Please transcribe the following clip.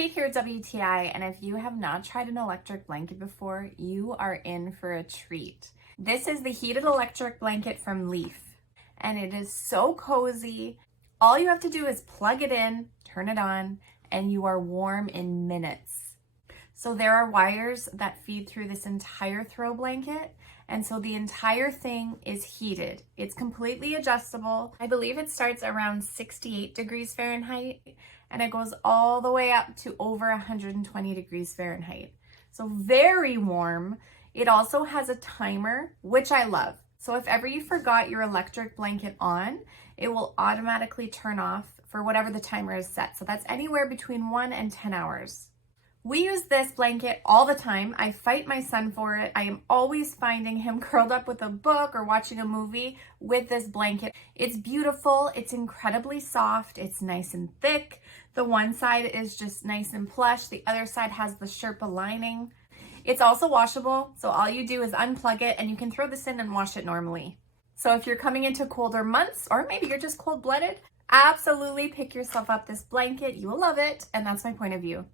Kate here at WTI, and if you have not tried an electric blanket before, you are in for a treat. This is the heated electric blanket from Leaf, and it is so cozy. All you have to do is plug it in, turn it on, and you are warm in minutes. So there are wires that feed through this entire throw blanket, and so the entire thing is heated. It's completely adjustable. I believe it starts around 68 degrees Fahrenheit, and it goes all the way up to over 120 degrees Fahrenheit. So very warm. It also has a timer, which I love. So if ever you forgot your electric blanket on, it will automatically turn off for whatever the timer is set. So that's anywhere between 1 and 10 hours. We use this blanket all the time. I fight my son for it. I am always finding him curled up with a book or watching a movie with this blanket. It's beautiful. It's incredibly soft. It's nice and thick. The one side is just nice and plush. The other side has the Sherpa lining. It's also washable, so all you do is unplug it and you can throw this in and wash it normally. So if you're coming into colder months, or maybe you're just cold-blooded, absolutely pick yourself up this blanket. You will love it, and that's my point of view.